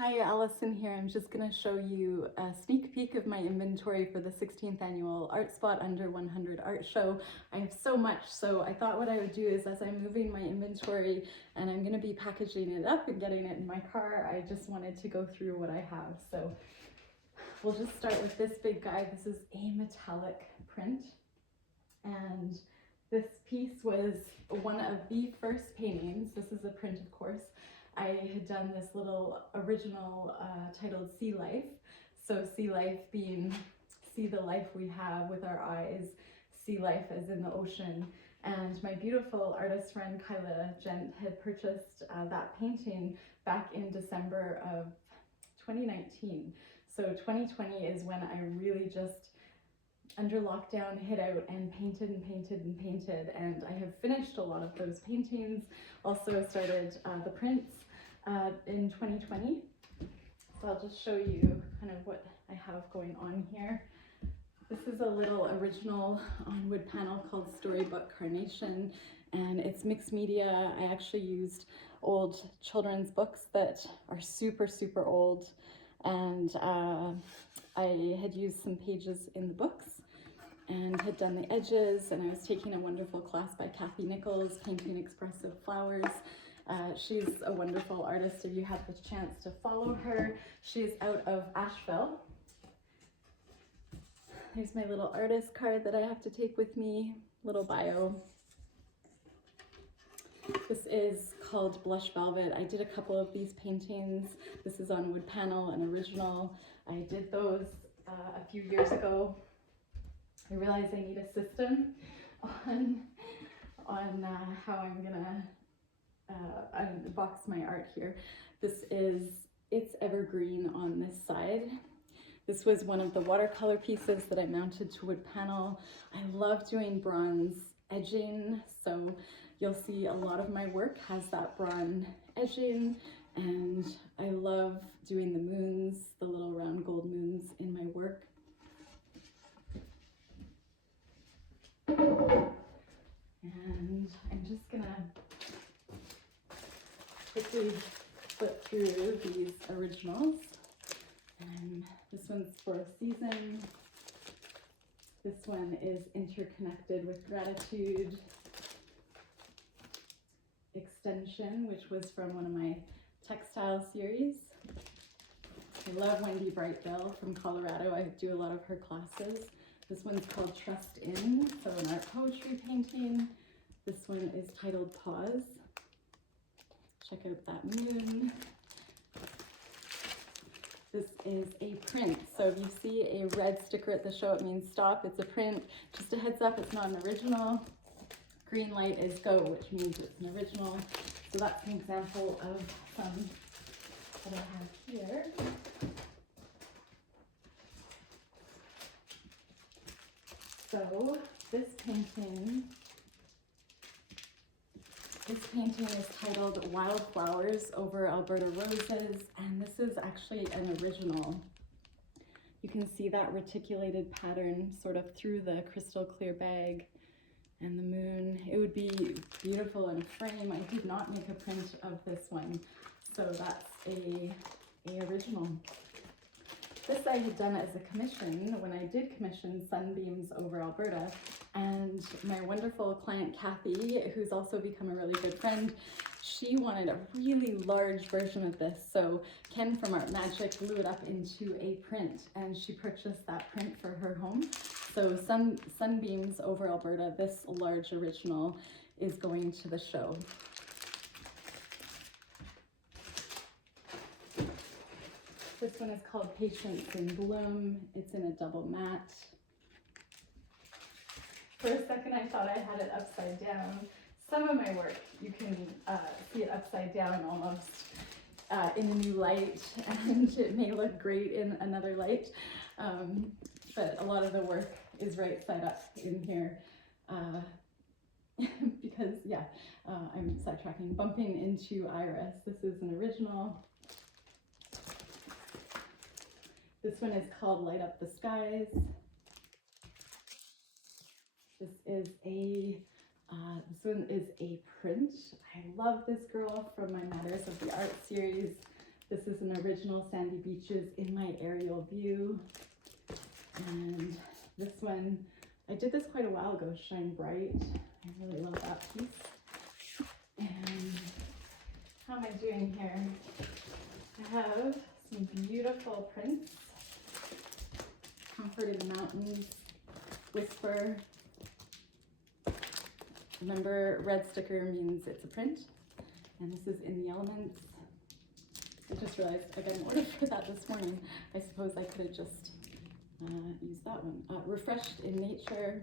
Hi, Allison here. I'm just going to show you a sneak peek of my inventory for the 16th annual Artspot Under 100 art show. I have so much, so I thought what I would do is, as I'm moving my inventory and I'm going to be packaging it up and getting it in my car, I just wanted to go through what I have. So we'll just start with this big guy. This is a metallic print, and this piece was one of the first paintings. This is a print, of course. I had done this little original titled Sea Life. So sea life being see the life we have with our eyes, sea life as in the ocean. And my beautiful artist friend Kyla Gent had purchased that painting back in December of 2019. So 2020 is when I really just under lockdown hit out and painted and painted and painted, and I have finished a lot of those paintings. Also started the prints in 2020. So I'll just show you kind of what I have going on here. This is a little original on wood panel called Storybook Carnation, and it's mixed media. I actually used old children's books that are super old, and I had used some pages in the books and had done the edges, and I was taking a wonderful class by Kathy Nichols, painting expressive flowers. She's a wonderful artist if you have the chance to follow her. She's out of Asheville. Here's my little artist card that I have to take with me, little bio. This is called Blush Velvet. I did a couple of these paintings. This is on wood panel, an original. I did those a few years ago. I realized I need a system on how I'm gonna unbox my art here. It's evergreen on this side. This was one of the watercolor pieces that I mounted to wood panel. I love doing bronze edging, so you'll see a lot of my work has that bronze edging, and I love doing the moons, the little round gold moons in my work. And I'm just gonna quickly flip through these originals. And this one's for a season. This one is Interconnected with Gratitude. Extension, which was from one of my textile series. I love Wendy Brightville from Colorado. I do a lot of her classes. This one's called Trust In, so an art poetry painting. This one is titled Pause. Check out that moon. This is a print, so if you see a red sticker at the show, it means stop. It's a print. Just a heads up, it's not an original. Green light is go, which means it's an original. So that's an example of some that I have here. So this painting is titled Wildflowers Over Alberta Roses, and this is actually an original. You can see that reticulated pattern sort of through the crystal clear bag and the moon. It would be beautiful in a frame. I did not make a print of this one, so that's a original. This I had done as a commission when I did commission Sunbeams Over Alberta, and my wonderful client Kathy, who's also become a really good friend, she wanted a really large version of this, so Ken from Art Magic blew it up into a print, and she purchased that print for her home. So Sunbeams Over Alberta, this large original, is going to the show. This one is called Patience in Bloom. It's in a double matte. For a second I thought I had it upside down. Some of my work, you can see it upside down almost in a new light, and it may look great in another light, but a lot of the work is right side up in here because, yeah, I'm sidetracking. Bumping into Iris. This is an original. This one is called Light Up the Skies. This one is a print. I love this girl from my Matters of the Art series. This is an original Sandy Beaches in my aerial view. And this one, I did this quite a while ago, Shine Bright. I really love that piece. And how am I doing here? I have some beautiful prints. Comfort in the Mountains, Whisper. Remember, red sticker means it's a print. And this is In the Elements. I just realized I got an order for that this morning. I suppose I could have just used that one. Refreshed in Nature.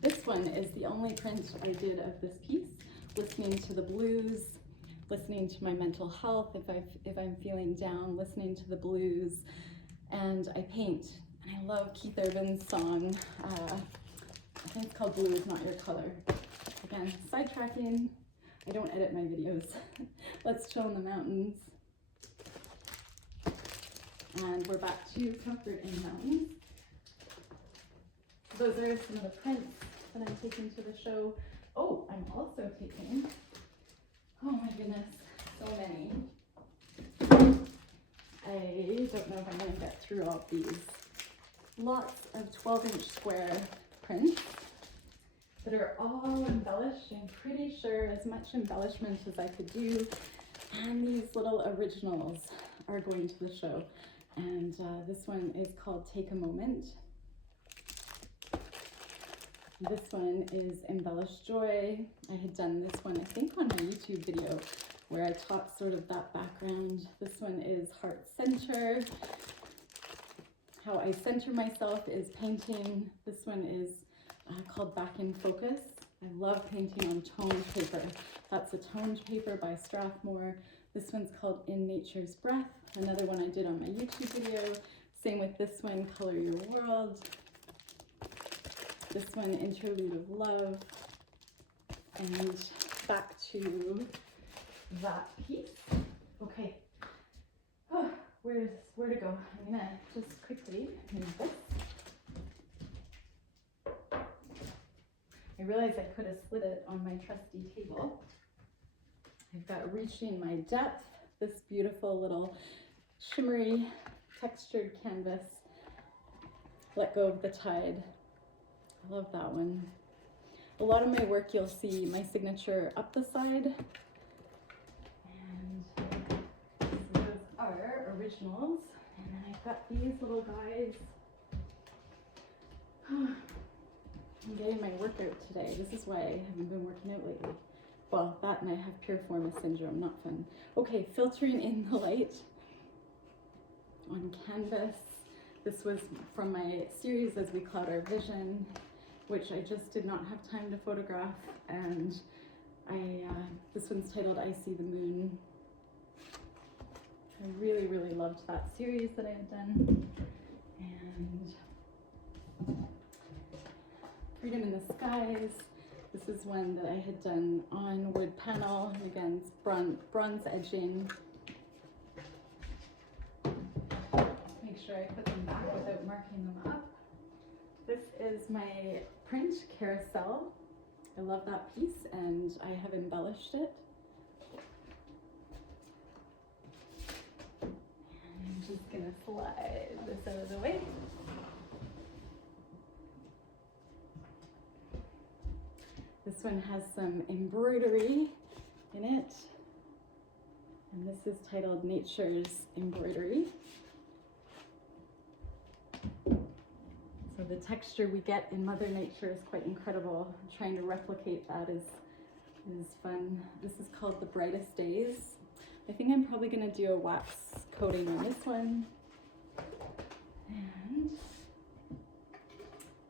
This one is the only print I did of this piece. Listening to the blues, listening to my mental health if I'm feeling down, listening to the blues. And I paint. And I love Keith Urban's song. I think it's called Blue Is Not Your Color. Again, sidetracking. I don't edit my videos. Let's chill in the mountains. And we're back to Comfort in the Mountains. Those are some of the prints that I'm taking to the show. Oh, I'm also taking, oh my goodness, so many. I don't know if I'm gonna get through all of these. Lots of 12-inch square prints that are all embellished. I'm pretty sure as much embellishment as I could do. And these little originals are going to the show. And this one is called Take a Moment. This one is Embellished Joy. I had done this one, I think, on my YouTube video where I taught sort of that background. This one is Heart Center. How I center myself is painting. This one is called Back in Focus. I love painting on toned paper. That's a toned paper by Strathmore. This one's called In Nature's Breath, another one I did on my YouTube video. Same with this one, Color Your World. This one, Interlude of Love. And back to that piece. Okay, where to go? I'm gonna just quickly move this. I realized I could have slid it on my trusty table. I've got Reaching My Depth, this beautiful little shimmery textured canvas. Let Go of the Tide. I love that one. A lot of my work you'll see my signature up the side. And those are originals. And then I've got these little guys. I'm getting my workout today. This is why I haven't been working out lately. Well, that and I have piriformis syndrome, not fun. Okay, Filtering in the Light on canvas. This was from my series As We Cloud Our Vision, which I just did not have time to photograph. And this one's titled I See the Moon. I really, really loved that series that I had done. And Freedom in the Skies. This is one that I had done on wood panel. And again, it's bronze edging. Make sure I put them back without marking them up. This is my print carousel. I love that piece and I have embellished it. And I'm just gonna slide this out of the way. This one has some embroidery in it. And this is titled Nature's Embroidery. So the texture we get in Mother Nature is quite incredible. Trying to replicate that is fun. This is called The Brightest Days. I think I'm probably gonna do a wax coating on this one. And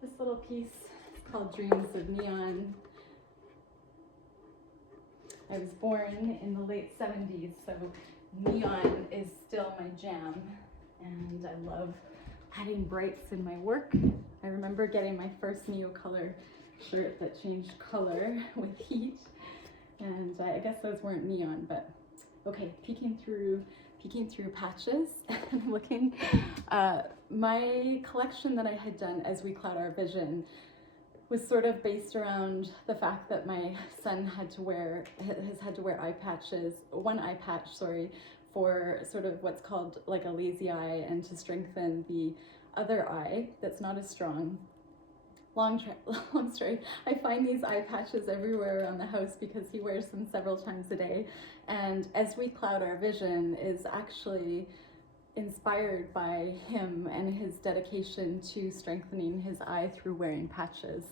this little piece is called Dreams of Neon. I was born in the late 70s, so neon is still my jam. And I love adding brights in my work. I remember getting my first Neocolor shirt that changed color with heat. And I guess those weren't neon, but okay, peeking through patches and looking. My collection that I had done As We Cloud Our Vision was sort of based around the fact that my son has had to wear eye patches, one eye patch, sorry, for sort of what's called like a lazy eye, and to strengthen the other eye that's not as strong. Long story, I find these eye patches everywhere around the house because he wears them several times a day. And As We Cloud Our Vision is actually inspired by him and his dedication to strengthening his eye through wearing patches.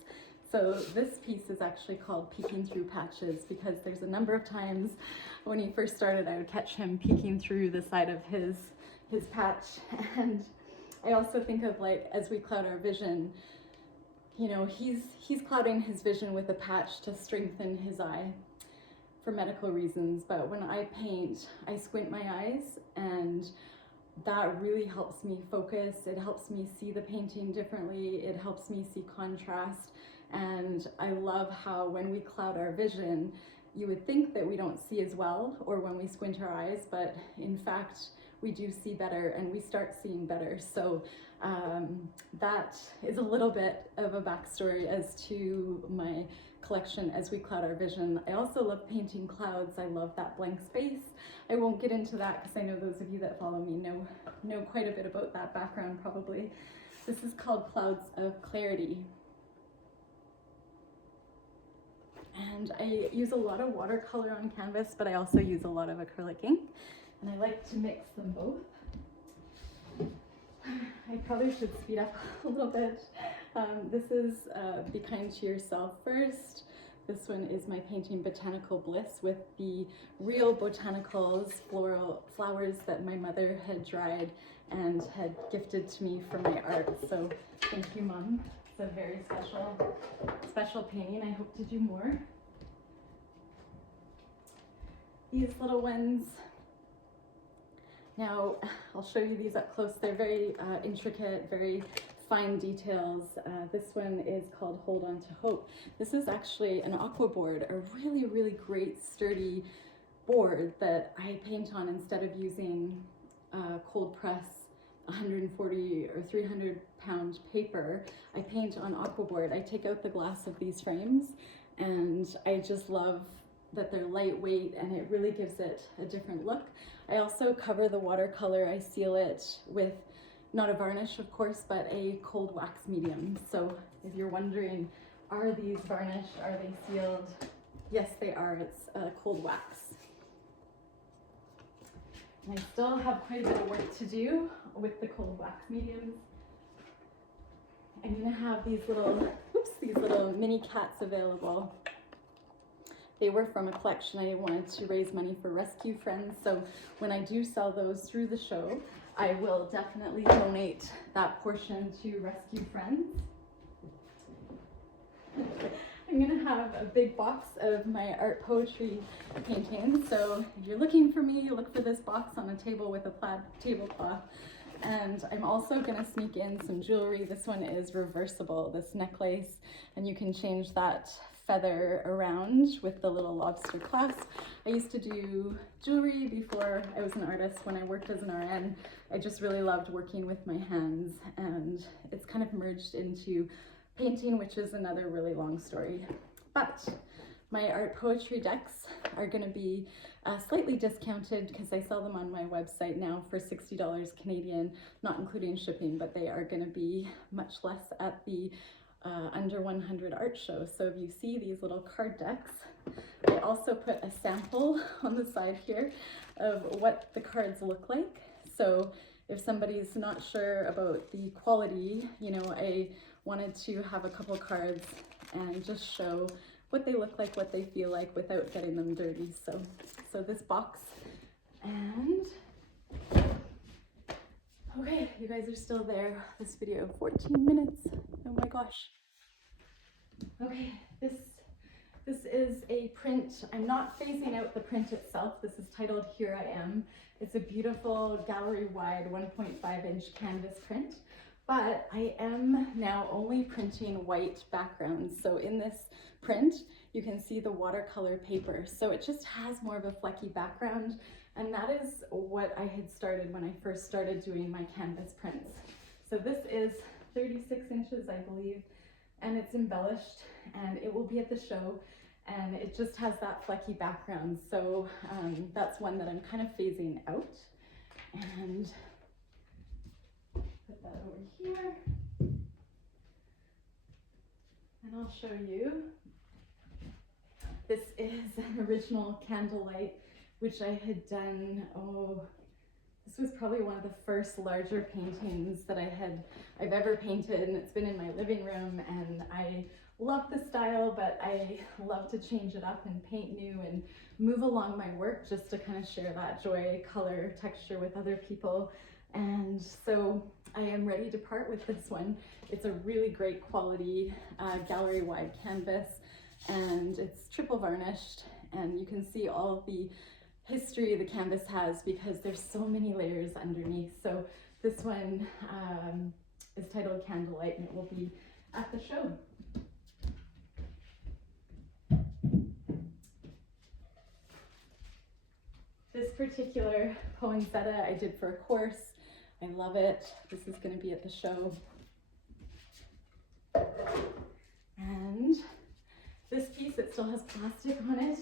So this piece is actually called Peeking Through Patches because there's a number of times when he first started I would catch him peeking through the side of his patch. And I also think of, like, as we cloud our vision, you know, he's clouding his vision with a patch to strengthen his eye for medical reasons. But when I paint, I squint my eyes, and that really helps me focus. It helps me see the painting differently. It helps me see contrast. And I love how when we cloud our vision, you would think that we don't see as well, or when we squint our eyes, but in fact, we do see better and we start seeing better. So that is a little bit of a backstory as to my collection As We Cloud Our Vision. I also love painting clouds. I love that blank space. I won't get into that because I know those of you that follow me know quite a bit about that background probably. This is called Clouds of Clarity. And I use a lot of watercolor on canvas, but I also use a lot of acrylic ink, and I like to mix them both. I probably should speed up a little bit. This is Be Kind to Yourself First. This one is my painting Botanical Bliss with the real botanicals, floral flowers that my mother had dried and had gifted to me for my art. So thank you, Mom. It's a very special painting. I hope to do more. These little ones, now I'll show you these up close. They're very intricate, very fine details. This one is called Hold On to Hope. This is actually an aqua board, a really, really great sturdy board that I paint on instead of using cold press 140 or 300 pound paper. I paint on aqua board. I take out the glass of these frames, and I just love that they're lightweight, and it really gives it a different look. I also cover the watercolor. I seal it with not a varnish, of course, but a cold wax medium. So if you're wondering, are these varnished? Are they sealed? Yes, they are. It's cold wax. And I still have quite a bit of work to do with the cold wax mediums. I'm gonna have these little mini cats available. They were from a collection. I wanted to raise money for Rescue Friends. So when I do sell those through the show, I will definitely donate that portion to Rescue Friends. I'm gonna have a big box of my art poetry paintings. So if you're looking for me, look for this box on a table with a plaid tablecloth. And I'm also gonna sneak in some jewelry. This one is reversible, this necklace, and you can change that feather around with the little lobster clasp. I used to do jewelry before I was an artist. When I worked as an RN, I just really loved working with my hands, and it's kind of merged into painting, which is another really long story. But my art poetry decks are going to be slightly discounted because I sell them on my website now for $60 Canadian, not including shipping, but they are going to be much less at the under 100 art show. So if you see these little card decks, I also put a sample on the side here of what the cards look like. So if somebody's not sure about the quality, you know, I wanted to have a couple cards and just show what they look like, what they feel like without getting them dirty. So this box, and okay, you guys are still there. This video, 14 minutes. Oh my gosh. Okay, this is a print. I'm not phasing out the print itself. This is titled Here I Am. It's a beautiful gallery-wide 1.5-inch canvas print, but I am now only printing white backgrounds. So in this print, you can see the watercolor paper. So it just has more of a flecky background. And that is what I had started when I first started doing my canvas prints. So this is 36 inches, I believe, and it's embellished, and it will be at the show, and it just has that flecky background. So that's one that I'm kind of phasing out. And put that over here. And I'll show you. This is an original candlelight, which I had done, this was probably one of the first larger paintings that I've ever painted, and it's been in my living room, and I love the style, but I love to change it up and paint new and move along my work just to kind of share that joy, color, texture with other people. And so I am ready to part with this one. It's a really great quality gallery-wide canvas, and it's triple varnished, and you can see all of the history the canvas has because there's so many layers underneath. So this one is titled Candlelight, and it will be at the show. This particular poinsettia I did for a course. I love it. This is going to be at the show. And this piece, it still has plastic on it,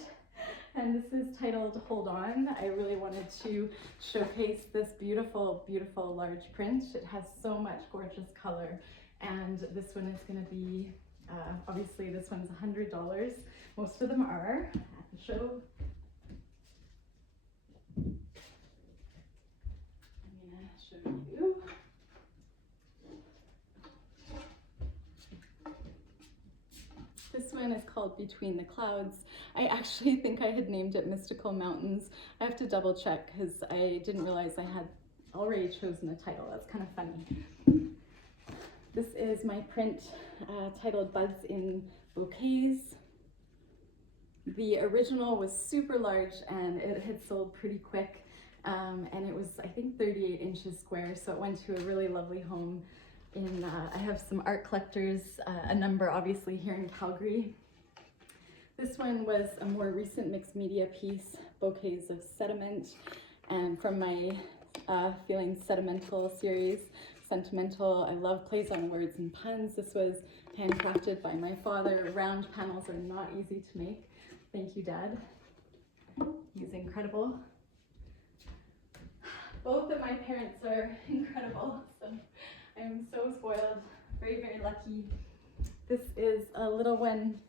and this is titled Hold On. I really wanted to showcase this beautiful, beautiful large print. It has so much gorgeous color, and this one is going to be, obviously this one's $100. Most of them are at the show. I'm going to show you. This one is called Between the Clouds. I actually think I had named it Mystical Mountains. I have to double check because I didn't realize I had already chosen a title. That's kind of funny. This is my print titled Buds in Bouquets. The original was super large, and it had sold pretty quick, and it was, I think, 38 inches square, so it went to a really lovely home. I have some art collectors, a number obviously here in Calgary. This one was a more recent mixed media piece, Bouquets of Sediment, and from my Feeling Sentimental series. Sentimental, I love plays on words and puns. This was handcrafted by my father. Round panels are not easy to make. Thank you, Dad. He's incredible. Both of my parents are incredible, so I'm so spoiled, very, very lucky. This is a little one,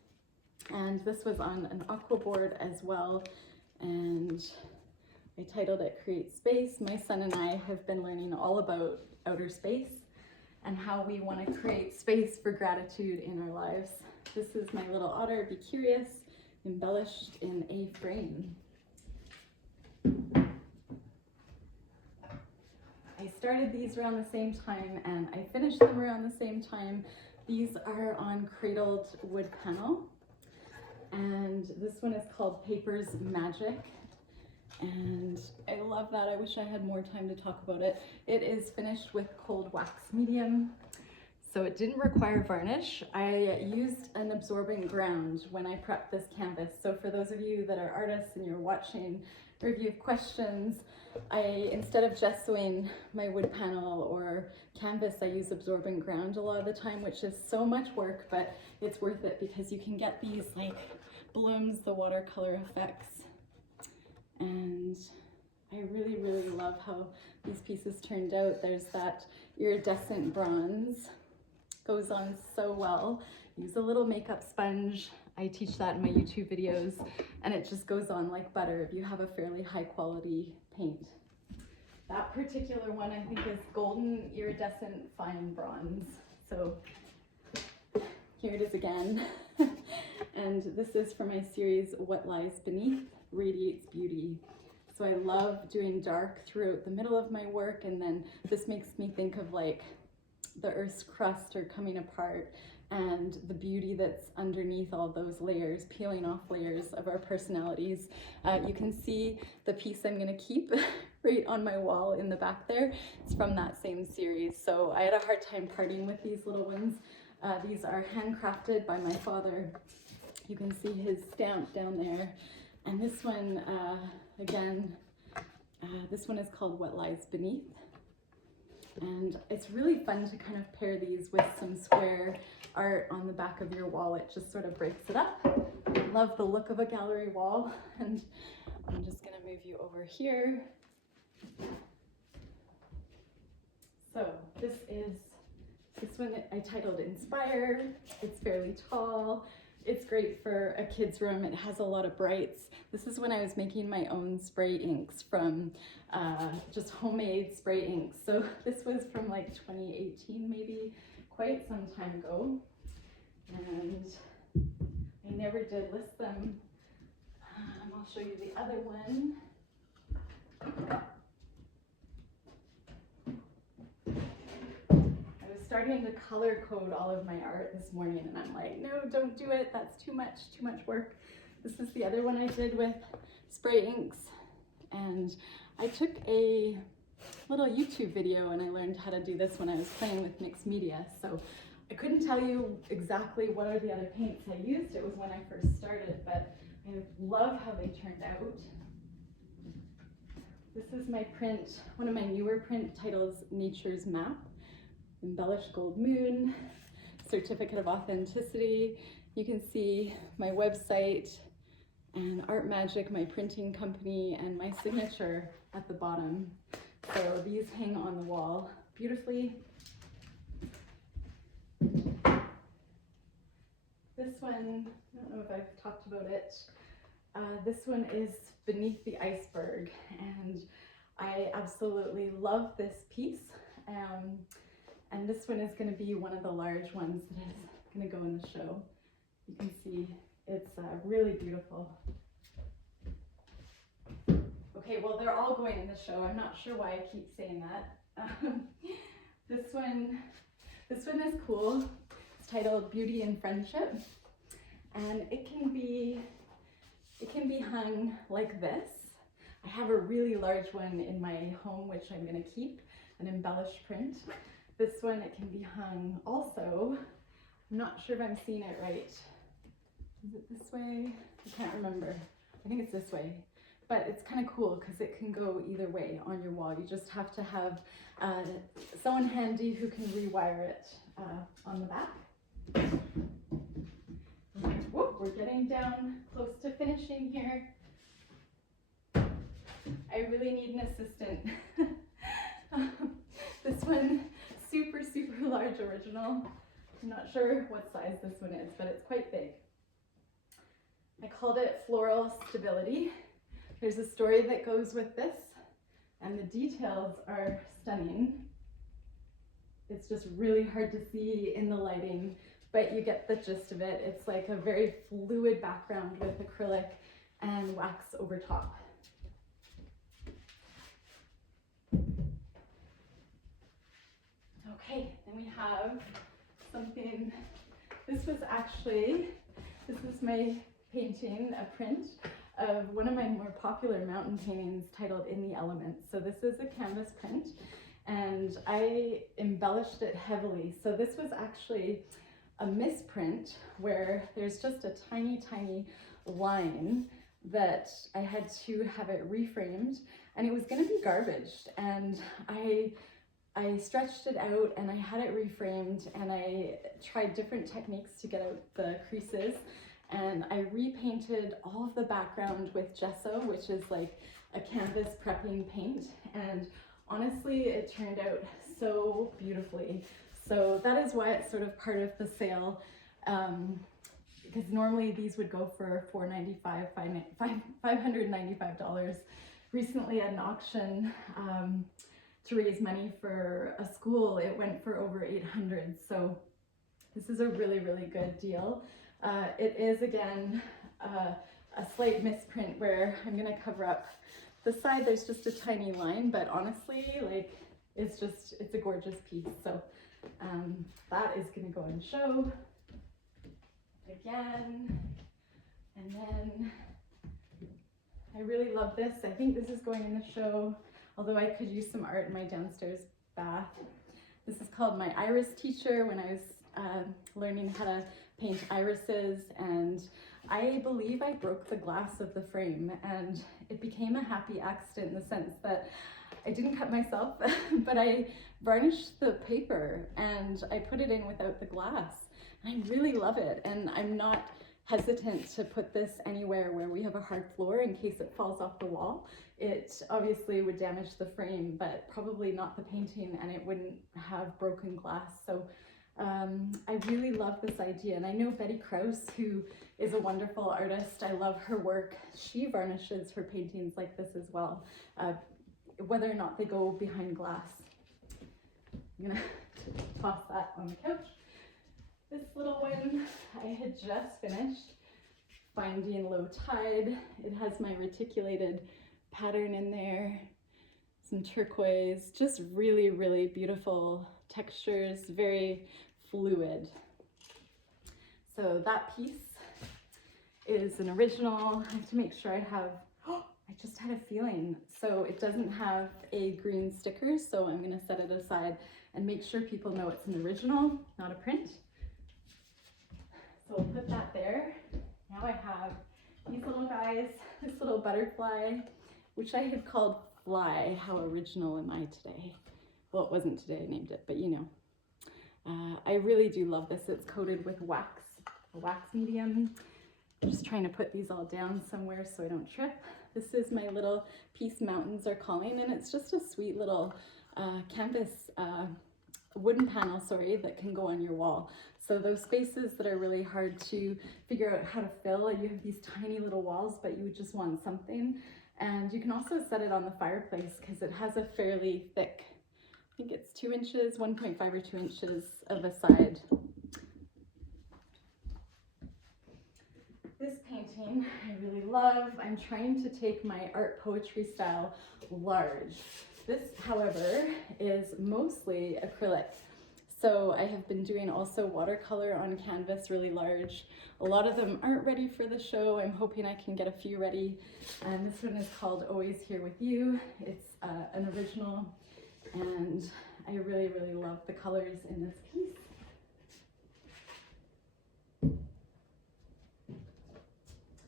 and this was on an aqua board as well, and I titled it Create Space. My son and I have been learning all about outer space and how we want to create space for gratitude in our lives. This is my little otter, Be Curious, embellished in a frame. I started these around the same time, and I finished them around the same time. These are on cradled wood panel, and this one is called Paper's Magic, and I love that. I wish I had more time to talk about it. It is finished with cold wax medium, so it didn't require varnish. I used an absorbent ground when I prepped this canvas, so for those of you that are artists and you're watching, or if you have questions, instead of gessoing my wood panel or canvas, I use absorbent ground a lot of the time, which is so much work, but it's worth it because you can get these like blooms, the watercolor effects. And I really, really love how these pieces turned out. There's that iridescent bronze, goes on so well. Use a little makeup sponge. I teach that in my YouTube videos, and it just goes on like butter if you have a fairly high quality paint. That particular one I think is golden iridescent fine bronze. So here it is again. And this is for my series What Lies Beneath Radiates Beauty. So I love doing dark throughout the middle of my work, and then this makes me think of like the Earth's crust are coming apart, and the beauty that's underneath all those layers, peeling off layers of our personalities. You can see the piece I'm gonna keep right on my wall in the back there. It's from that same series. So I had a hard time parting with these little ones. These are handcrafted by my father. You can see his stamp down there. And this one, again, this one is called What Lies Beneath. And it's really fun to kind of pair these with some square art on the back of your wall. It just sort of breaks it up. I love the look of a gallery wall. And I'm just gonna move you over here. So this one I titled Inspire. It's fairly tall. It's great for a kid's room. It has a lot of brights. This is when I was making my own spray inks from just homemade spray inks. So this was from like 2018, maybe quite some time ago. And I never did list them. I'll show you the other one. Starting to color code all of my art this morning, and I'm like, no, don't do it. That's too much work. This is the other one I did with spray inks, and I took a little YouTube video and I learned how to do this when I was playing with mixed media. So I couldn't tell you exactly what are the other paints I used. It was when I first started, but I love how they turned out. This is my print, one of my newer print titles, Nature's Map. Embellished Gold Moon, Certificate of Authenticity. You can see my website and Art Magic, my printing company, and my signature at the bottom. So these hang on the wall beautifully. This one, I don't know if I've talked about it. This one is Beneath the Iceberg, and I absolutely love this piece. And this one is going to be one of the large ones that is going to go in the show. You can see it's really beautiful. Okay, well, they're all going in the show. I'm not sure why I keep saying that. This one is cool. It's titled Beauty and Friendship, and it can be hung like this. I have a really large one in my home, which I'm going to keep, an embellished print. This one, it can be hung also. I'm not sure if I'm seeing it right. Is it this way? I can't remember. I think it's this way. But it's kind of cool because it can go either way on your wall. You just have to have someone handy who can rewire it on the back. Whoop, we're getting down close to finishing here. I really need an assistant. This one, super large original. I'm not sure what size this one is, but it's quite big. I called it Floral Stability. There's a story that goes with this, and the details are stunning. It's just really hard to see in the lighting, but you get the gist of it. It's like a very fluid background with acrylic and wax over top. Okay, then we have something, this is my painting, a print of one of my more popular mountain paintings titled In the Elements. So this is a canvas print, and I embellished it heavily. So this was actually a misprint where there's just a tiny line that I had to have it reframed, and it was going to be garbaged, and I stretched it out and I had it reframed, and I tried different techniques to get out the creases, and I repainted all of the background with gesso, which is like a canvas prepping paint, and honestly it turned out so beautifully. So that is why it's sort of part of the sale, because normally these would go for $495, $595. Recently at an auction, to raise money for a school, it went for over $800. So this is a really good deal. It is again a slight misprint where I'm gonna cover up the side. There's just a tiny line, but honestly, like it's a gorgeous piece. So that is gonna go in show again. And then I really love this. I think this is going in the show, although I could use some art in my downstairs bath. This is called My Iris Teacher, when I was learning how to paint irises, and I believe I broke the glass of the frame, and it became a happy accident in the sense that I didn't cut myself, but I varnished the paper and I put it in without the glass. And I really love it, and I'm not hesitant to put this anywhere where we have a hard floor in case it falls off the wall. It obviously would damage the frame, but probably not the painting, and it wouldn't have broken glass. So I really love this idea, and I know Betty Krause, who is a wonderful artist. I love her work. She varnishes her paintings like this as well, whether or not they go behind glass. I'm gonna toss that on the couch. This little one I had just finished, Finding Low Tide. It has my reticulated pattern in there, some turquoise, just really, really beautiful textures, very fluid. So that piece is an original. I have to make sure I have, I just had a feeling. So it doesn't have a green sticker, so I'm gonna set it aside and make sure people know it's an original, not a print. So we'll put that there. Now I have these little guys, this little butterfly, which I had called Fly. How original am I today? Well, it wasn't today I named it, but you know. I really do love this. It's coated with wax, a wax medium. I'm just trying to put these all down somewhere so I don't trip. This is my little piece Mountains Are Calling, and it's just a sweet little canvas, wooden panel, sorry, that can go on your wall. So those spaces that are really hard to figure out how to fill, you have these tiny little walls, but you would just want something. And you can also set it on the fireplace because it has a fairly thick, I think it's 2 inches, 1.5 or 2 inches of a side. This painting I really love. I'm trying to take my art poetry style large. This, however, is mostly acrylic. So I have been doing also watercolor on canvas really large. A lot of them aren't ready for the show. I'm hoping I can get a few ready. And this one is called Always Here With You. It's an original, and I really, really love the colors in this piece.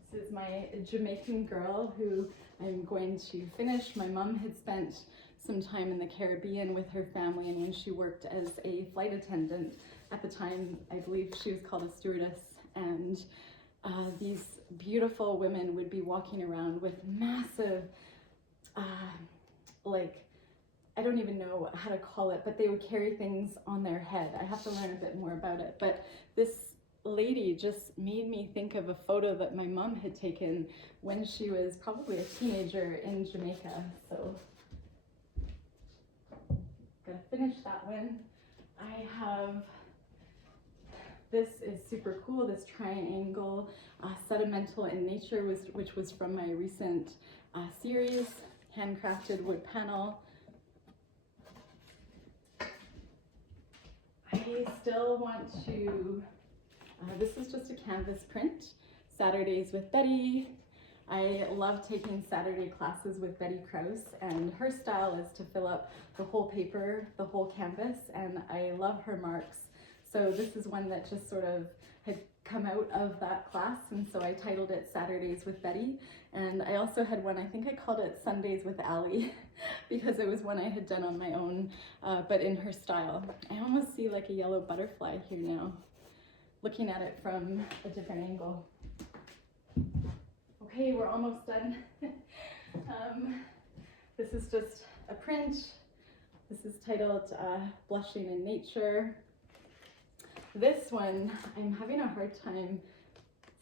This is my Jamaican girl who I'm going to finish. My mom had spent some time in the Caribbean with her family, and when she worked as a flight attendant at the time, I believe she was called a stewardess, and these beautiful women would be walking around with massive, like, I don't even know how to call it, but they would carry things on their head. I have to learn a bit more about it, but this lady just made me think of a photo that my mom had taken when she was probably a teenager in Jamaica. So gonna finish that one. I have, this is super cool, this triangle, Sedimental in Nature, which was from my recent series, handcrafted wood panel. I still want to, this is just a canvas print, Saturdays with Betty. I love taking Saturday classes with Betty Krause, and her style is to fill up the whole paper, the whole canvas, and I love her marks. So this is one that just sort of had come out of that class, and so I titled it Saturdays with Betty. And I also had one, I think I called it Sundays with Allie, because it was one I had done on my own, but in her style. I almost see like a yellow butterfly here now, looking at it from a different angle. Okay, we're almost done. This is just a print. This is titled Blushing in Nature. This one, I'm having a hard time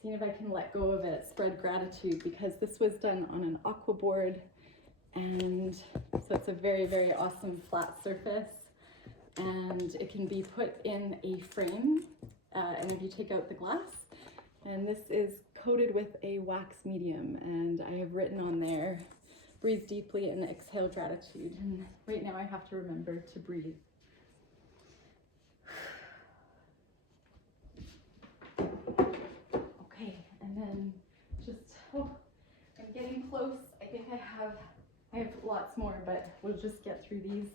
seeing if I can let go of it, Spread Gratitude, because this was done on an aqua board, and so it's a very, very awesome flat surface, and it can be put in a frame, and if you take out the glass, and this is coated with a wax medium, and I have written on there, breathe deeply and exhale gratitude. And right now I have to remember to breathe. Okay, and then just, oh, I'm getting close. I think I have lots more, but we'll just get through these.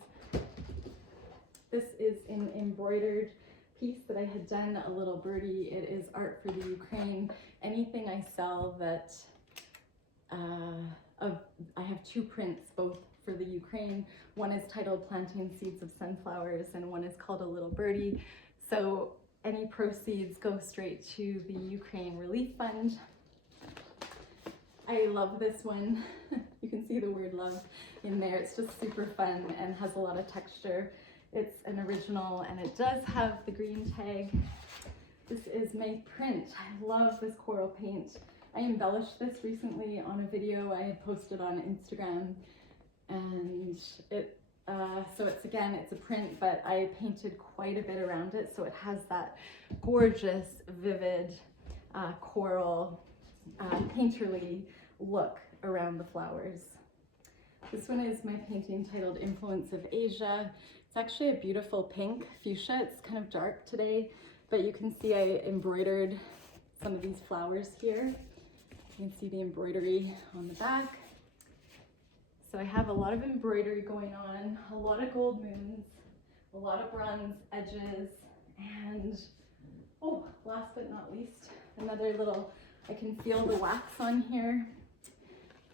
This is an embroidered piece that I had done, a little birdie. It is art for the Ukraine. Anything I sell that I have two prints, both for the Ukraine. One is titled Planting Seeds of Sunflowers and one is called A Little Birdie. So any proceeds go straight to the Ukraine Relief Fund. I love this one. You can see the word love in there. It's just super fun and has a lot of texture. It's an original and it does have the green tag. This is my print. I love this coral paint. I embellished this recently on a video I had posted on Instagram, and so it's a print, but I painted quite a bit around it, so it has that gorgeous, vivid coral painterly look around the flowers. This one is my painting titled Influence of Asia. It's actually a beautiful pink fuchsia. It's kind of dark today, but you can see I embroidered some of these flowers here. You can see the embroidery on the back. So I have a lot of embroidery going on, a lot of gold moons, a lot of bronze edges, and oh, last but not least, another little, I can feel the wax on here.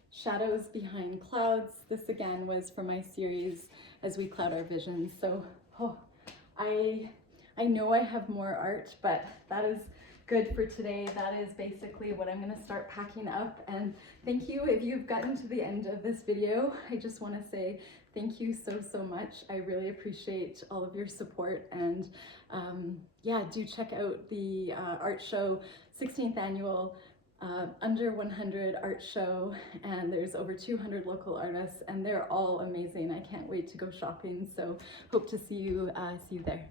Shadows behind clouds. This again was for my series As We Cloud Our Visions. So I know I have more art, but that is good for today. That is basically what I'm going to start packing up. And thank you if you've gotten to the end of this video. I just want to say thank you so much. I really appreciate all of your support, and yeah, do check out the art show, 16th annual Under 100 art show, and there's over 200 local artists and they're all amazing. I can't wait to go shopping, so hope to see you there.